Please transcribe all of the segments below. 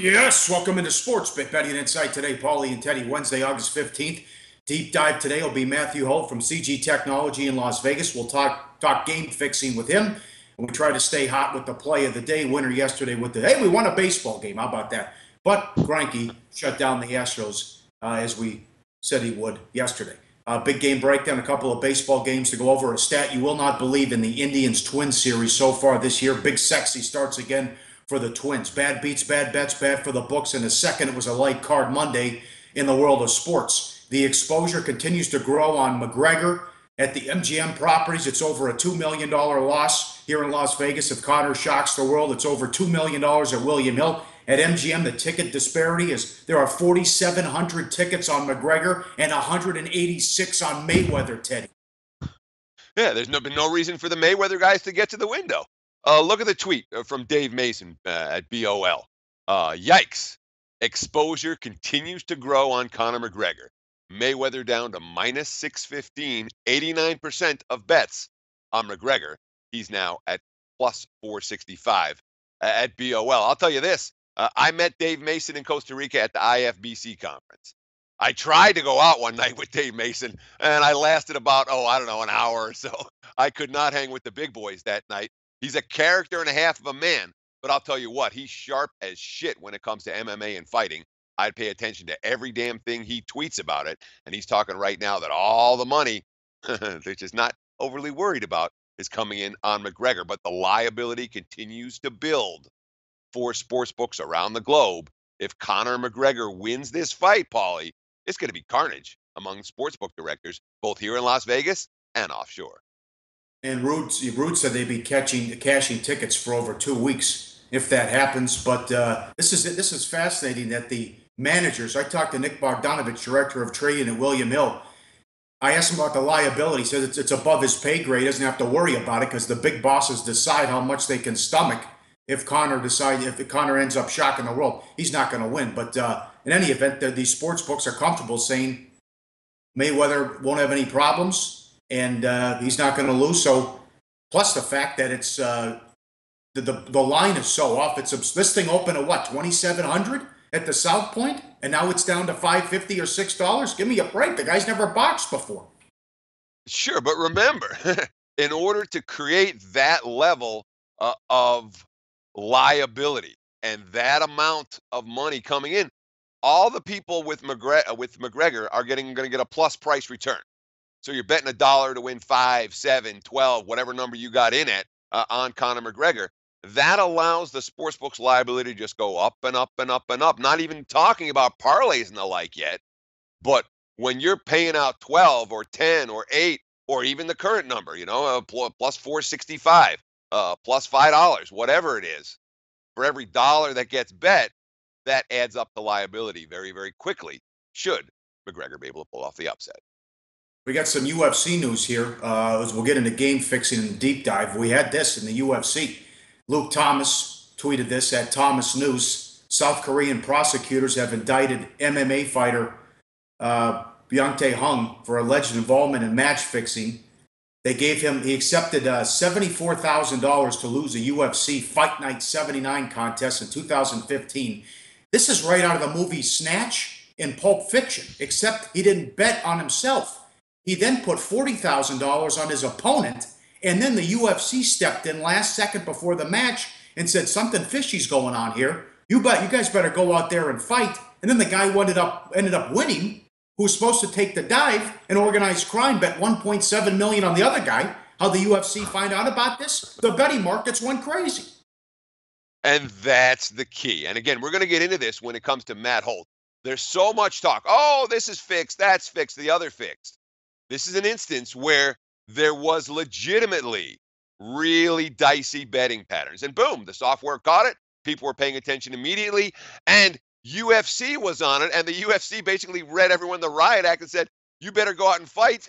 Yes, welcome into Sports Betting and Insight today. Pauly and Teddy, Wednesday, August 15th. Deep dive today will be Matthew Holt from CG Technology in Las Vegas. We'll talk game fixing with him. And we try to stay hot with the play of the day. Winner yesterday with hey, we won a baseball game. How about that? But Greinke shut down the Astros as we said he would yesterday. Big game breakdown, a couple of baseball games to go over. A stat you will not believe in the Indians-Twins series so far this year. Big Sexy starts again for the Twins. Bad beats, bad bets, bad for the books. And the second, it was a light card Monday in the world of sports. The exposure continues to grow on McGregor at the MGM properties. It's over a $2 million loss here in Las Vegas. If Connor shocks the world, it's over $2 million at William Hill. At MGM, the ticket disparity is there are 4,700 tickets on McGregor and 186 on Mayweather, Teddy. Yeah, there's been no reason for the Mayweather guys to get to the window. Look at the tweet from Dave Mason at BOL. Yikes. Exposure continues to grow on Conor McGregor. Mayweather down to minus 615, 89% of bets on McGregor. He's now at plus 465 at BOL. I'll tell you this. I met Dave Mason in Costa Rica at the IFBC conference. I tried to go out one night with Dave Mason, and I lasted about, an hour or so. I could not hang with the big boys that night. He's a character and a half of a man, but I'll tell you what, he's sharp as shit when it comes to MMA and fighting. I'd pay attention to every damn thing he tweets about it, and he's talking right now that all the money, which is not overly worried about, is coming in on McGregor, but the liability continues to build for sports books around the globe. If Conor McGregor wins this fight, Pauly, it's going to be carnage among sportsbook directors, both here in Las Vegas and offshore. And Rude said they'd be cashing tickets for over 2 weeks if that happens. But this is fascinating that the managers. I talked to Nick Bogdanovich, director of trading at William Hill. I asked him about the liability. He said it's above his pay grade. He doesn't have to worry about it because the big bosses decide how much they can stomach. If Conor ends up shocking the world, he's not going to win. But in any event, these sports books are comfortable saying Mayweather won't have any problems. And he's not going to lose. So, plus the fact that it's the line is so off. This thing opened at what, 2,700 at the South Point, and now it's down to $5.50 or $6. Give me a break. The guy's never boxed before. Sure, but remember, in order to create that level of liability and that amount of money coming in, all the people with McGregor are going to get a plus price return. So you're betting $1 to win 5, 7, 12, whatever number you got in at on Conor McGregor. That allows the sportsbook's liability to just go up and up and up and up. Not even talking about parlays and the like yet. But when you're paying out 12 or 10 or 8 or even the current number, plus 465, plus $5, whatever it is, for every dollar that gets bet, that adds up to liability very, very quickly, should McGregor be able to pull off the upset. We got some UFC news here. As we'll get into game fixing and deep dive. We had this in the UFC. Luke Thomas tweeted this at Thomas News. South Korean prosecutors have indicted MMA fighter Byung-Tae Hung for alleged involvement in match fixing. He accepted $74,000 to lose a UFC Fight Night 79 contest in 2015. This is right out of the movie Snatch in Pulp Fiction, except he didn't bet on himself. He then put $40,000 on his opponent, and then the UFC stepped in last second before the match and said, something fishy's going on here. You guys better go out there and fight. And then the guy who ended up winning, who was supposed to take the dive, and organized crime, bet $1.7 million on the other guy. How the UFC find out about this? The betting markets went crazy. And that's the key. And again, we're going to get into this when it comes to Matt Holt. There's so much talk. Oh, this is fixed, that's fixed, the other fixed. This is an instance where there was legitimately really dicey betting patterns. And boom, the software caught it. People were paying attention immediately. And UFC was on it. And the UFC basically read everyone the riot act and said, you better go out and fight.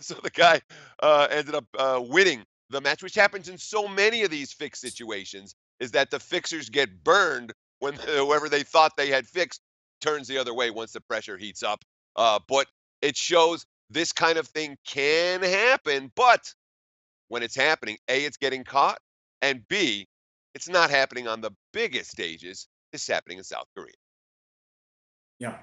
So the guy ended up winning the match, which happens in so many of these fixed situations, is that the fixers get burned when whoever they thought they had fixed turns the other way once the pressure heats up. But it shows this kind of thing can happen, but when it's happening, A, it's getting caught, and B, it's not happening on the biggest stages. is happening in South Korea. Yeah.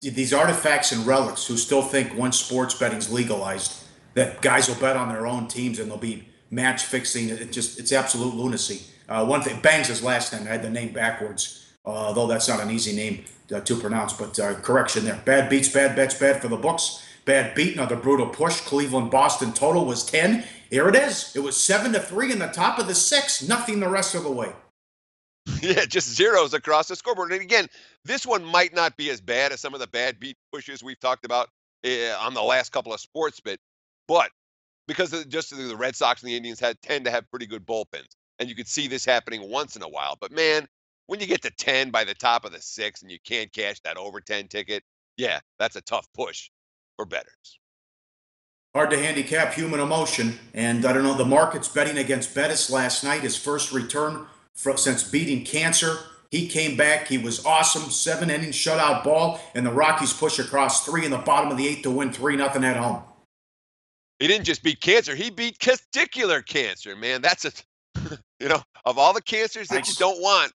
These artifacts and relics who still think once sports betting's legalized that guys will bet on their own teams and they'll be match fixing. It's absolute lunacy. One thing, Bang's his last name. I had the name backwards, though that's not an easy name to pronounce. But correction there. Bad beats, bad bets, bad for the books. Bad beat, another brutal push. Cleveland, Boston total was 10. Here it is. It was 7-3 in the top of the 6. Nothing the rest of the way. Yeah, just zeros across the scoreboard. And again, this one might not be as bad as some of the bad beat pushes we've talked about on the last couple of sports bet, but because just the Red Sox and the Indians tend to have pretty good bullpens, and you could see this happening once in a while. But man, when you get to 10 by the top of the 6 and you can't cash that over 10 ticket, yeah, that's a tough push for bettors. Hard to handicap human emotion, and I don't know, the market's betting against Bettis last night, his first return since beating cancer. He came back. He was awesome. 7-inning shutout ball, and the Rockies push across 3 in the bottom of the 8th to win 3-0 at home. He didn't just beat cancer. He beat testicular cancer, man. That's of all the cancers that you don't want.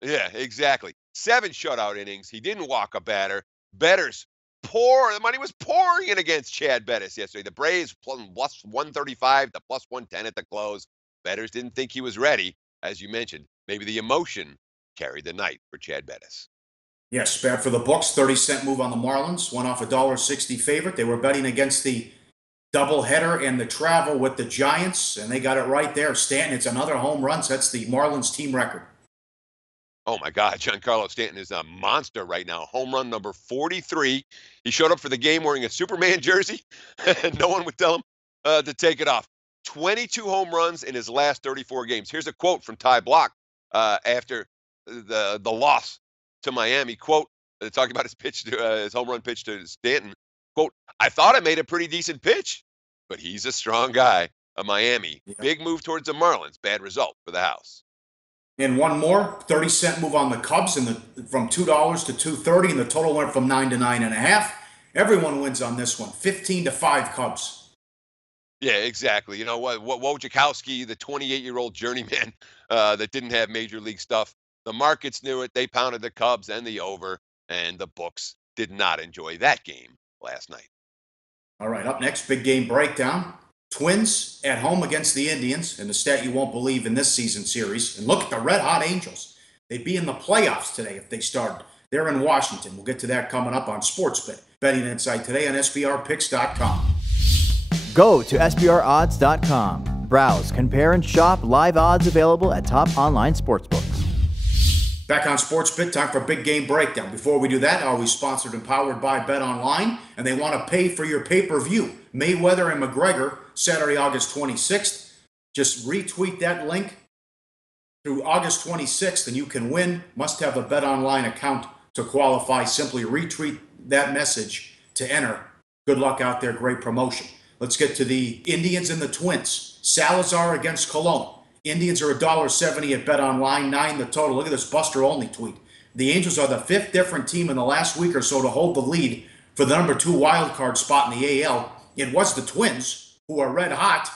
Yeah, exactly. 7 shutout innings. He didn't walk a batter. Bettors the money was pouring in against Chad Bettis yesterday. The Braves plus 135 to plus 110 at the close. Bettors didn't think he was ready. As you mentioned, maybe the emotion carried the night for Chad Bettis. Yes, bad for the books. 30-cent move on the Marlins. Went off a $1.60 favorite. They were betting against the doubleheader and the travel with the Giants, and they got it right there. Stanton, it's another home run. So that's the Marlins team record. Oh, my God. Giancarlo Stanton is a monster right now. Home run number 43. He showed up for the game wearing a Superman jersey, and no one would tell him to take it off. 22 home runs in his last 34 games. Here's a quote from Ty Block after the loss to Miami. Quote, talking about his home run pitch to Stanton. Quote, I thought I made a pretty decent pitch, but he's a strong guy. Miami, big move towards the Marlins. Bad result for the house. And one more, 30-cent move on the Cubs from $2 to $2.30, and the total went from 9 to 9.5. Everyone wins on this one, 15-5 Cubs. Yeah, exactly. You know what? Wojciechowski, the 28-year-old journeyman that didn't have major league stuff, the markets knew it. They pounded the Cubs and the over, and the books did not enjoy that game last night. All right, up next, big game breakdown. Twins at home against the Indians, and the stat you won't believe in this season series. And look at the red-hot Angels. They'd be in the playoffs today if they started. They're in Washington. We'll get to that coming up on SportsBet. Betting Insight today on SBRpicks.com. Go to SBRodds.com. Browse, compare, and shop live odds available at top online sportsbooks. Back on SportsBet, time for Big Game Breakdown. Before we do that, always sponsored and powered by BetOnline, and they want to pay for your pay-per-view. Mayweather and McGregor, Saturday, August 26th. Just retweet that link through August 26th, and you can win. Must have a BetOnline account to qualify. Simply retweet that message to enter. Good luck out there. Great promotion. Let's get to the Indians and the Twins. Salazar against Colon. Indians are $1.70 at BetOnline, 9 the total. Look at this Buster-only tweet. The Angels are the 5th different team in the last week or so to hold the lead for the number 2 wild card spot in the AL. It was the Twins, who are red hot,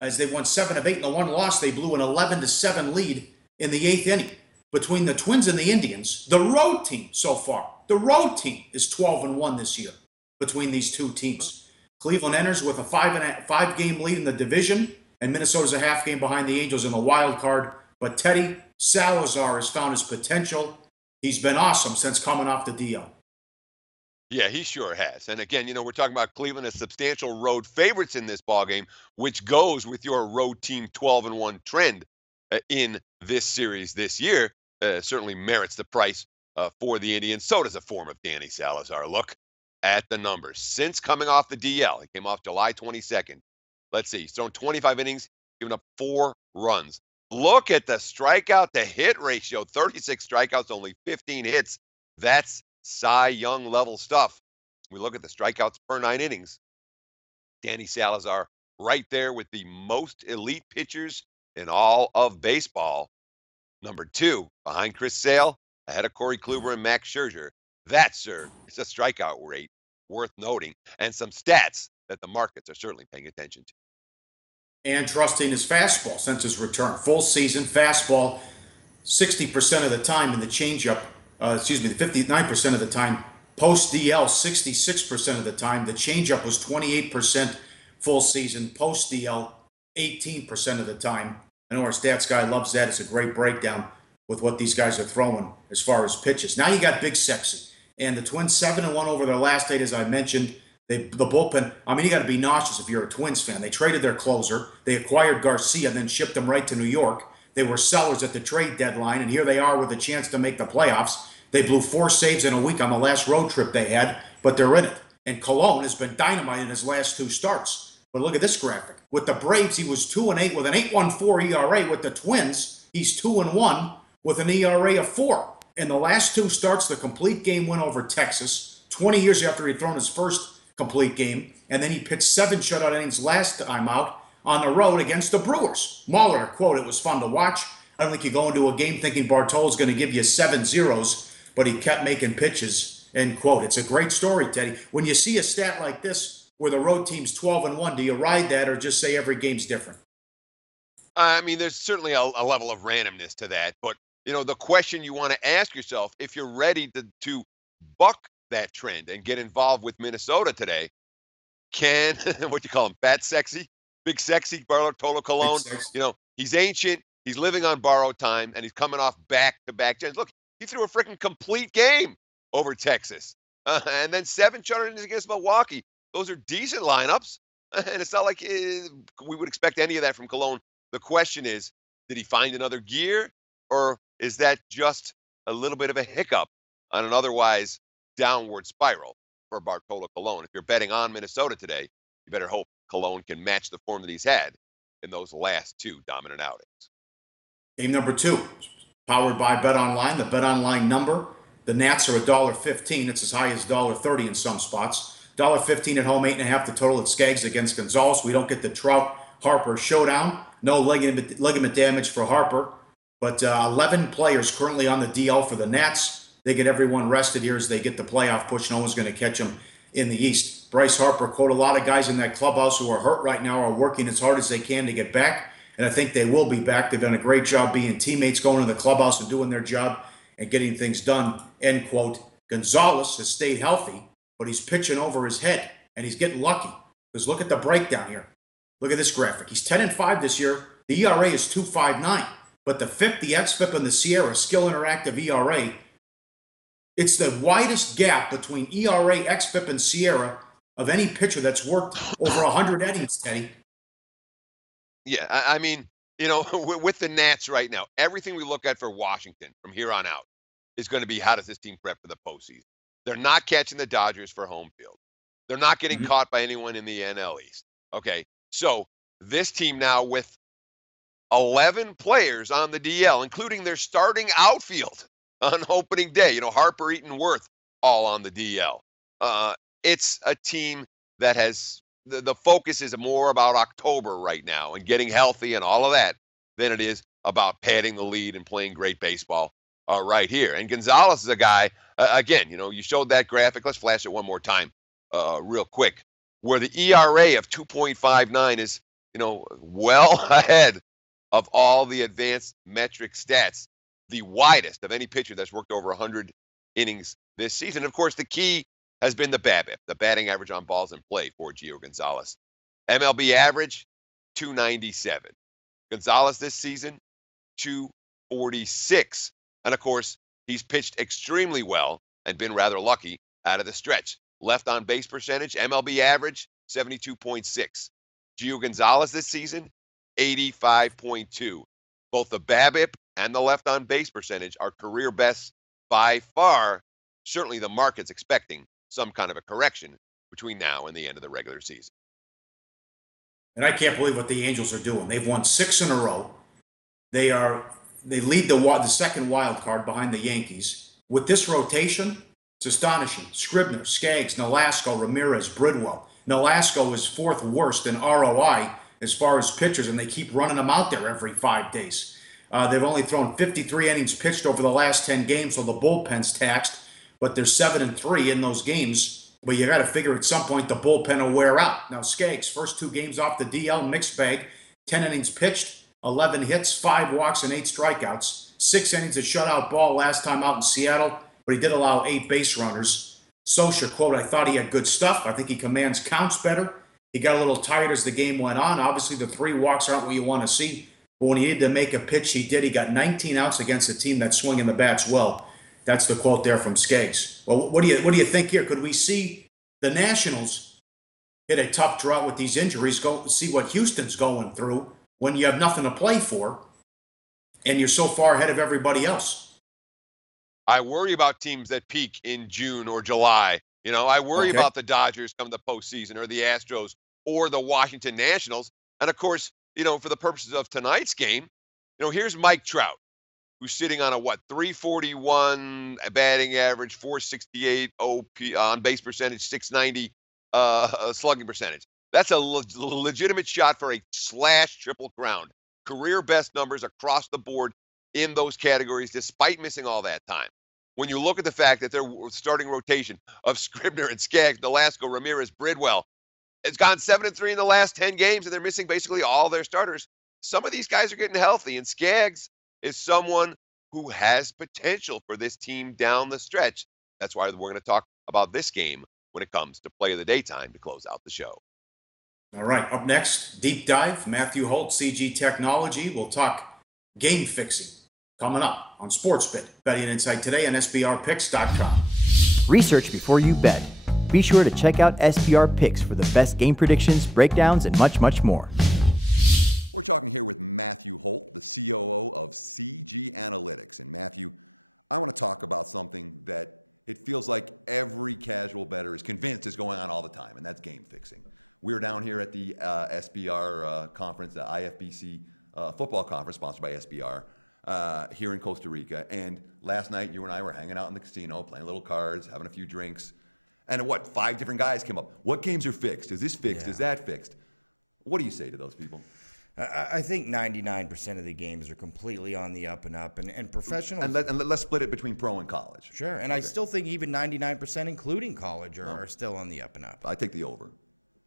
as they won 7 of 8 in the one loss. They blew an 11-7 lead in the 8th inning. Between the Twins and the Indians, the road team so far, the road team is 12-1 this year between these two teams. Cleveland enters with a 5-game lead in the division, and Minnesota's a half game behind the Angels in the wild card. But Teddy Salazar has found his potential. He's been awesome since coming off the DL. Yeah, he sure has. And again, we're talking about Cleveland as substantial road favorites in this ballgame, which goes with your road team 12-1 trend in this series this year. Certainly merits the price for the Indians. So does a form of Danny Salazar. Look at the numbers. Since coming off the DL, he came off July 22nd. Let's see, he's thrown 25 innings, given up 4 runs. Look at the strikeout to hit ratio, 36 strikeouts, only 15 hits. That's Cy Young level stuff. We look at the strikeouts per 9 innings. Danny Salazar right there with the most elite pitchers in all of baseball. Number 2, behind Chris Sale, ahead of Corey Kluber and Max Scherzer. That, sir, is a strikeout rate worth noting, and some stats that the markets are certainly paying attention to. And trusting his fastball since his return. Full season fastball 60% of the time in the changeup, the 59% of the time. Post DL, 66% of the time. The changeup was 28% full season. Post DL, 18% of the time. I know our stats guy loves that. It's a great breakdown with what these guys are throwing as far as pitches. Now you got Big Sexy. And the Twins 7-1 over their last 8, as I mentioned. The bullpen, I mean, you got to be nauseous if you're a Twins fan. They traded their closer. They acquired Garcia and then shipped him right to New York. They were sellers at the trade deadline, and here they are with a chance to make the playoffs. They blew 4 saves in a week on the last road trip they had, but they're in it. And Colon has been dynamite in his last 2 starts. But look at this graphic. With the Braves, he was 2-8 with an 8.14 ERA. With the Twins, he's 2-1 with an ERA of 4. In the last 2 starts, the complete game win over Texas, 20 years after he'd thrown his first complete game, and then he pitched 7 shutout innings last time out on the road against the Brewers. Mahler, quote, "It was fun to watch. I don't think you go into a game thinking Bartolo's going to give you 7 zeros, but he kept making pitches," end quote. It's a great story, Teddy. When you see a stat like this where the road team's 12-1, do you ride that or just say every game's different? I mean, there's certainly a level of randomness to that, but the question you want to ask yourself, if you're ready to buck that trend and get involved with Minnesota today, can what you call him, Fat Sexy, Big Sexy, Bartolo Colon? He's ancient, he's living on borrowed time, and he's coming off back-to-back gens. Look, he threw a freaking complete game over Texas, and then 7 shutout innings against Milwaukee. Those are decent lineups, and it's not like we would expect any of that from Colon. The question is, did he find another gear, or is that just a little bit of a hiccup on an otherwise downward spiral for Bartolo Colon? If you're betting on Minnesota today, you better hope Colon can match the form that he's had in those last 2 dominant outings. Game number 2, powered by BetOnline. The BetOnline number, the Nats are $1.15. It's as high as $1.30 in some spots. $1.15 at home, 8.5 the total at Skaggs against Gonzalez. We don't get the Trout-Harper showdown. No ligament damage for Harper. But 11 players currently on the DL for the Nats. They get everyone rested here as they get the playoff push. No one's going to catch them in the East. Bryce Harper, quote, "A lot of guys in that clubhouse who are hurt right now are working as hard as they can to get back. And I think they will be back. They've done a great job being teammates, going to the clubhouse and doing their job and getting things done," end quote. Gonzalez has stayed healthy, but he's pitching over his head, and he's getting lucky. Because look at the breakdown here. Look at this graphic. He's 10-5 this year. The ERA is 2.59. But the FIP, the XFIP, and the Sierra Skill Interactive ERA, it's the widest gap between ERA, XFIP, and Sierra of any pitcher that's worked over 100 innings, Teddy. Yeah, I mean, with the Nats right now, everything we look at for Washington from here on out is going to be, how does this team prep for the postseason? They're not catching the Dodgers for home field. They're not getting caught by anyone in the NL East. Okay, so this team now with 11 players on the DL, including their starting outfield on opening day. Harper, Eaton, Worth, all on the DL. It's a team that has the focus is more about October right now and getting healthy and all of that than it is about padding the lead and playing great baseball right here. And Gonzalez is a guy, again, you showed that graphic. Let's flash it one more time real quick, where the ERA of 2.59 is, well ahead of all the advanced metric stats, the widest of any pitcher that's worked over 100 innings this season. Of course, the key has been the BABIP, the batting average on balls in play for Gio Gonzalez. MLB average, 297. Gonzalez this season, 246. And of course, he's pitched extremely well and been rather lucky out of the stretch. Left on base percentage, MLB average, 72.6. Gio Gonzalez this season, 85.2. Both the BABIP and the left on base percentage are career bests by far. Certainly the market's expecting some kind of a correction between now and the end of the regular season. And I can't believe what the Angels are doing. They've won 6 in a row. They lead the second wild card behind the Yankees. With this rotation, it's astonishing. Scribner, Skaggs, Nolasco, Ramirez, Bridwell. Nolasco is 4th worst in ROI as far as pitchers, and they keep running them out there every 5 days. They've only thrown 53 innings pitched over the last 10 games, so the bullpen's taxed, but they're 7-3 in those games. But you got to figure at some point the bullpen will wear out. Now, Skaggs, first 2 games off the DL, mixed bag, 10 innings pitched, 11 hits, 5 walks, and 8 strikeouts. 6 innings of shutout ball last time out in Seattle, but he did allow 8 base runners. Scioscia, quote, I thought he had good stuff. I think he commands counts better. He got a little tired as the game went on. Obviously, the 3 walks aren't what you want to see. But when he needed to make a pitch, he did. He got 19 outs against a team that's swinging the bats well. That's the quote there from Skaggs. Well, what do you think here? Could we see the Nationals hit a tough drought with these injuries? Go see what Houston's going through when you have nothing to play for, and you're so far ahead of everybody else. I worry about teams that peak in June or July. I worry about the Dodgers come the postseason, or the Astros, or the Washington Nationals. And of course, for the purposes of tonight's game, here's Mike Trout, who's sitting on a 341 batting average, 468 OP on base percentage, 690 slugging percentage. That's a legitimate shot for a slash triple crown. Career best numbers across the board in those categories, despite missing all that time. When you look at the fact that their starting rotation of Scribner and Skaggs, Nolasco, Ramirez, Bridwell, it's gone 7-3 in the last 10 games, and they're missing basically all their starters. Some of these guys are getting healthy, and Skaggs is someone who has potential for this team down the stretch. That's why we're going to talk about this game when it comes to play of the daytime to close out the show. All right, up next, deep dive, Matthew Holt, CG Technology. We'll talk game fixing coming up on SportsBit. Betting Insight today on SBRPicks.com. Research before you bet. Be sure to check out SBR Picks for the best game predictions, breakdowns, and much, much more. We're talking here with Matthew Holt, the COO of CG Analytics. And Matthew, I want to talk about something that it feels like every casual bettor is convinced is going on all the time, and that's game fixing. We were down here at the SBR conference, the IFBC football conference sponsored by SBR here in Costa Rica. And last night, you and I were hanging out in the casino, playing little cards, having a few drinks. And 5 different guys came up. What games are fixed? Is this fixed? Is that fixed? What do you say to those people? I think 99% of the games are completely on the up and up, and professionals. And let's split it between pro and college. Sure, and I still think even 99%, incling college, are still on the up and up. I take the over.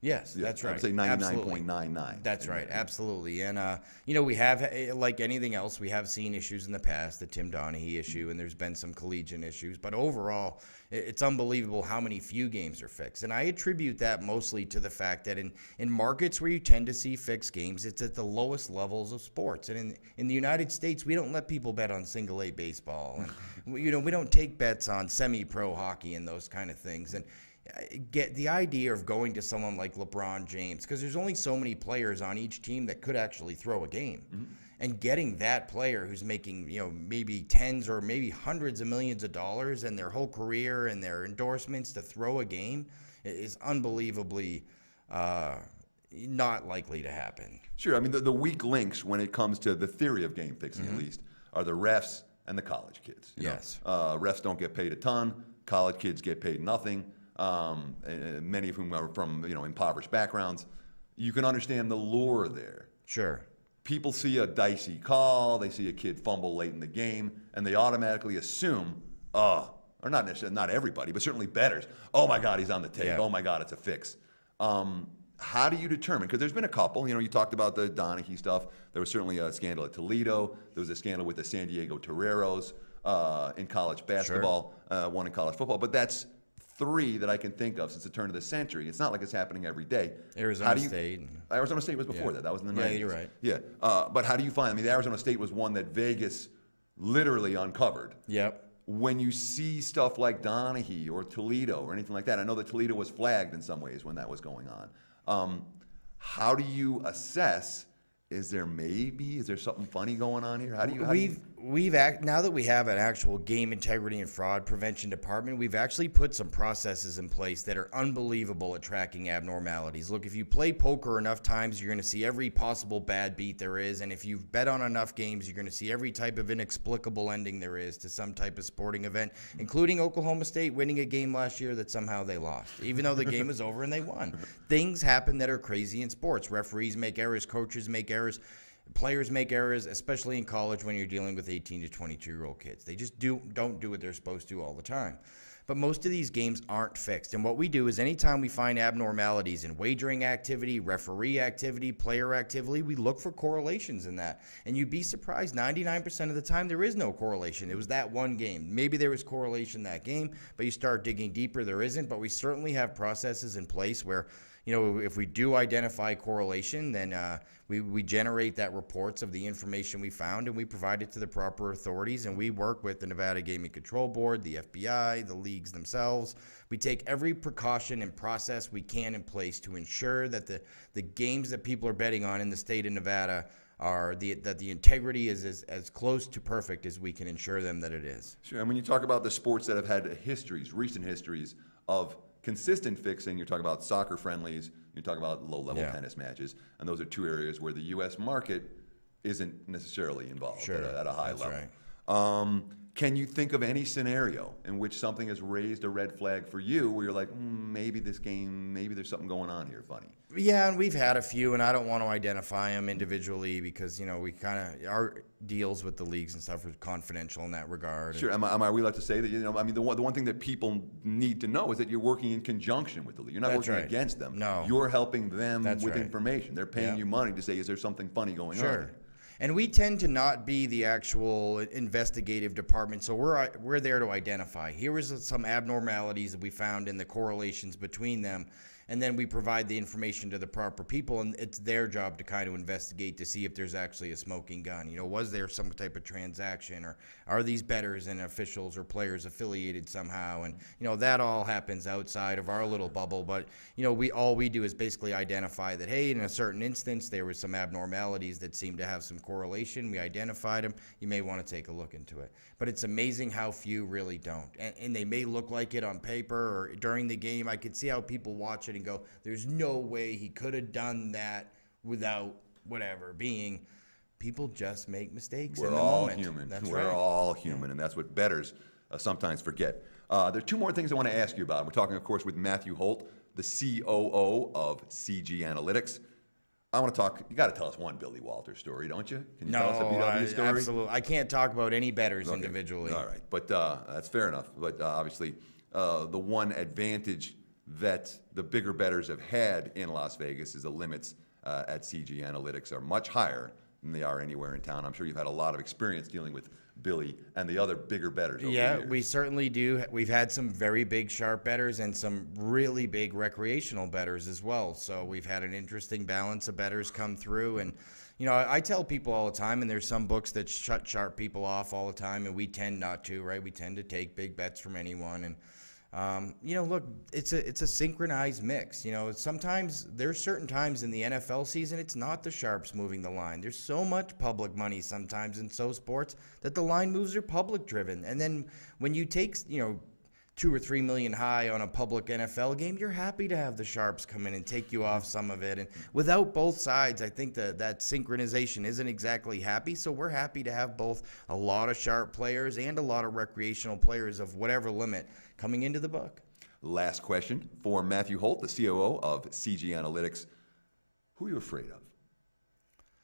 Yes, that's right. I would say 99.99. That's right, absolutely. And, we have, like anything else, we have seen issues in the past, the Tim Donaghy issue, and there's been some collegiate issues. But overall, it's unbelievable how many few games are fixed. And I attribute that mostly to the fact that in markets where you tend to see fixed games, it's at the lowest levels of sports. And in the United States, we don't let people bet on single-A baseball. And, we don't take bets on semi-pro hockey and those kind of things. And get the idea of going to someone like LeBron James, because there's only so many players on each team that could actually throw a game. Mm-hmm. And getting that player who's making, maybe tens or maybe hundreds of millions of dollars and their whole career and their endorsements to throw a game is unbelievably not likely to happen. Sure. I mean, the weak links when it comes to the theory of game fixing, at least, are the refs and the college kids. Yes. Refs don't get paid a ton. College kids get paid nothing. Many of whom are from impoverished backgrounds. You can understand the lure there. Sure. People see a dicey call, they see a kid fumble late in the game, and they automatically assume, or not necessarily, not everybody, but certainly bettors. Oh my God, he's on the tape. Yeah. Oh my God, it's a fix. How do you determine? Because there's been a couple. You talked about the Donaghy stuff. There was certainly a scandal at Toledo. There was a scandal with the San Diego Toreros in college basketball, one in college football. But that's 3 that I can think of since the turn of the century. It's not like it's happening every day. Arizona State was before that. That was in the 90s. Yeah, you're right. Yeah. But how do you find? I mean, the Arizona State was one that Vegas literally uncovered. Yep. When you see stuff like Donaghy or Toledo or anything like that, I know that Toledo was flagged in some ways when that was going on. How do you assess? Is there something funny going on here? Now that we have an actual game integrity and fraud prevention department, we've actually put some processes in place that are unbelievable at tracking abnormalities. Look, if you play poker enough times, you're going to see every possible bad beat there is, and if you've bet on enough games, you're going to see every type of inexplicable ending there is to some type of sporting event, including Oklahoma State winning a game last year that somehow they lost, even though the game was over and they won. Things happen that are crazy in sports. Referees make errors, coaches make errors. Players make errors, especially in college when you're dealing with 18 to 22-year-old kids. They just don't do what they're supposed to all the time. But most of these games aren't fixed. And what we do is anytime we find abnormalities in wagering activity, referee activity, player activity, we look for correlations in that. And you'd be surprised, 99% of the time there is no correlation. It was that one game. Maybe there was correlation that game, but you start digging deeper, there isn't. But we certainly have processes in place where, if we do identify correlation, then we generate that reports of the information we found, and we provide it to the proper authorities, and we work with the Nevada Gaming Control Board, the FBI, the leagues themselves. We take every precaution and process we can in place to ensure that the games that people are betting on in the state of Nevada that the integrity is as close to perfect as we can ensure them that it is. Sure. And when you talk about the sports that have had recent histories of consistent fixing, you're talking about soccer friendlies, you're talking about low-level tennis matches, and those are two areas where the U.S. market isn't necessarily involved at a high level. Right. Can you think of any scenario in which something has raised a red flag for you where you're like, maybe this game, maybe there's something going on here funny? Yeah, and we've had a few, and I don't want to identify them individually because, we kind of, our deals with the leagues and stuff are confidential in that regard. Sure. Am I allowed to say that, the one thing that people need to know is that you're working in conjunction with the league. You're not working against them. No. You're helping them with information. They're paying you money to say, is there something funny going on? Sure. And we tend to not be the actual investigative department, so we're there to identify. Here is some abnormalities that we found in the correlations between them, and then we provide the information to the proper people, and it's their job to kind of investigate to see if there's actually a smoking gun. Was there some type of transaction, or are these bettors and officials or players affiliated somehow? And that all happens outside of our little bubble. But all we do is basically identify that, hey, in a certain instance there was some abnormalities that seem to have some correlation. We identified them. You may want to take a look into it. But it's amazing how few really don't. And they may look like it on paper or during the game. I could see how people watch it and go, there's no way he could have done that without whatever being. People just make mistakes in the moment. Human. That's We're right. all human, and that's what bettors sometimes forget. There are two more things I want to ask you about. We're talking, of course, with Matthew Holt, the COO of CG Analytics. I want to talk. You got to tell us one Billy Walters story, don't you? Can you tell us a BW story? Absolutely. I can't talk about any bettors individually. All right, but that's fair enough. But obviously, the one advantage that the bigger bettors have had in Las Vegas is the limits at CG Analytics are much higher than they are anywhere in town. I'm sure you've had a lot of experience dealing with Billy and the other bigger bettors over the years. We certainly do. We've had some very big sharp bettors and some really big recreational bettors as well. So we've had an interesting balance of bettors come through. And, I tell people all the time, and there's some books that shut sharp people off all the time, and we tend not to, right? We tend to take big bets from anyone. And look, it's a synchronized mix. Sometimes there's certain times in the NFL season, it's not the sharps moving the line. There's so much public money sometimes in so sports that the line moves are public driven. And then when you take, 2 or 3 million high on a public NFL game, you're happy to have the sharps come in and take you off some of it. And without both sides, I think that synchronization isn't exactly happy. So we're happy to have both a lot of sharp players and a lot of recreational players of whatever limit coming into the book. Last question for Matthew Holt, the COO of CG Analytics. Who are you afraid of?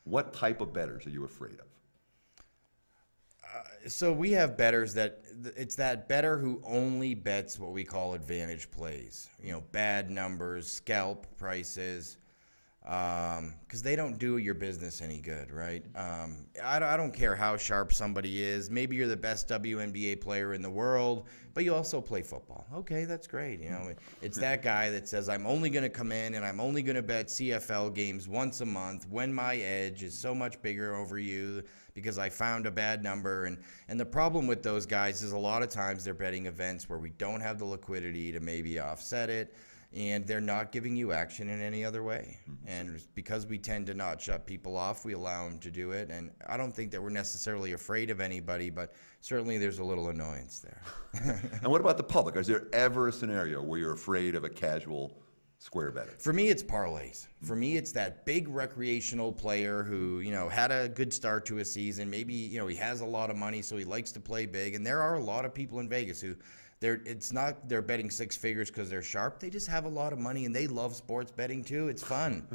What type of bettors are you afraid of? So we have bettors it's that bettor who only bets what we call advantage plays, bad numbers, scalp prices, because they don't do your business any good, right? I don't care how sharp somebody is. Maybe you're the best WNBA player in the world, but you also play football. Okay, that's great. It's that guy that says, I'm only going to come in and I'm only going to bet CFL games once a month when my edge is so much bigger over you because I found a bad number. And the problem with those guys is a lot of times they're betting events where we don't have the liquidity to maybe offset it. And they're not giving you action in any other way. And because we tend to not shut people off, we allow them to do it. And I don't think that we're necessarily afraid of anybody, but certainly there's a little annoyance there. And what about the public? Is there ever a scenario where you're afraid of a casual square better? For me, it's parlays. For me, it's that big recreational player who, had a good start to a season. Maybe, he has a lot of money, so he likes to play big. And there are a lot of people in Vegas who it's not they're betting six figures because they're sharp. They just have a lot of money and they love sports betting too. It's fun.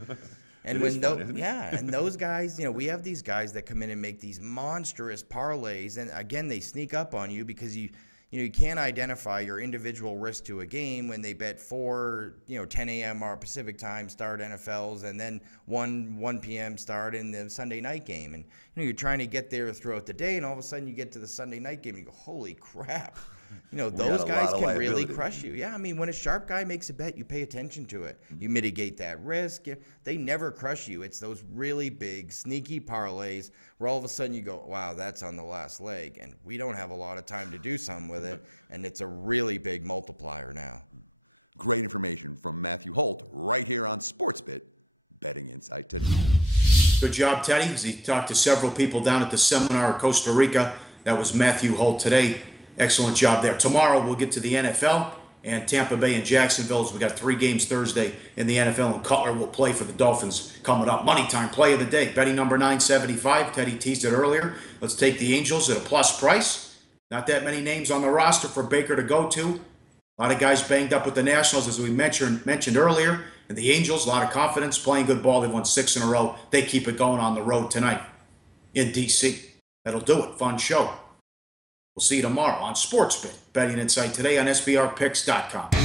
And and those guys, we have these guys that come in and make these monstrous parlays, and again, they sneak up on you because You can't identify your individual risk to a game when they bet 10 a.m. our Pacific time start NFLs, and then 1 p.m. start in the Sunday night game. And you're trying to get there throughout the day, and all of a sudden you get to the Sunday night game and you go, holy crap. Those guys can really crush you. Yeah, I mean, when a sharp guy makes a bet, you pay attention to it. You mitigate that risk. They never crush you. It's those really big, sneaky parlays where all of a sudden you go, wow, that's on the last leg. And we don't have a lot of time to do something with it. And it's a really big multiplier now. Great information from Matthew Holt right here on SportsBit Betting Insight today. Good job, Teddy, as he talked to several people down at the seminar in Costa Rica. That was Matthew Holt today. Excellent job there. Tomorrow we'll get to the NFL and Tampa Bay and Jacksonville. We got 3 games Thursday in the NFL, and Cutler will play for the Dolphins coming up. Money time play of the day. Betting number 975. Teddy teased it earlier. Let's take the Angels at a plus price. Not that many names on the roster for Baker to go to. A lot of guys banged up with the Nationals, as we mentioned earlier. And the Angels, a lot of confidence, playing good ball. They've won 6 in a row. They keep it going on the road tonight in D.C. That'll do it. Fun show. We'll see you tomorrow on SportsBit Betting Insight today on SBRPicks.com.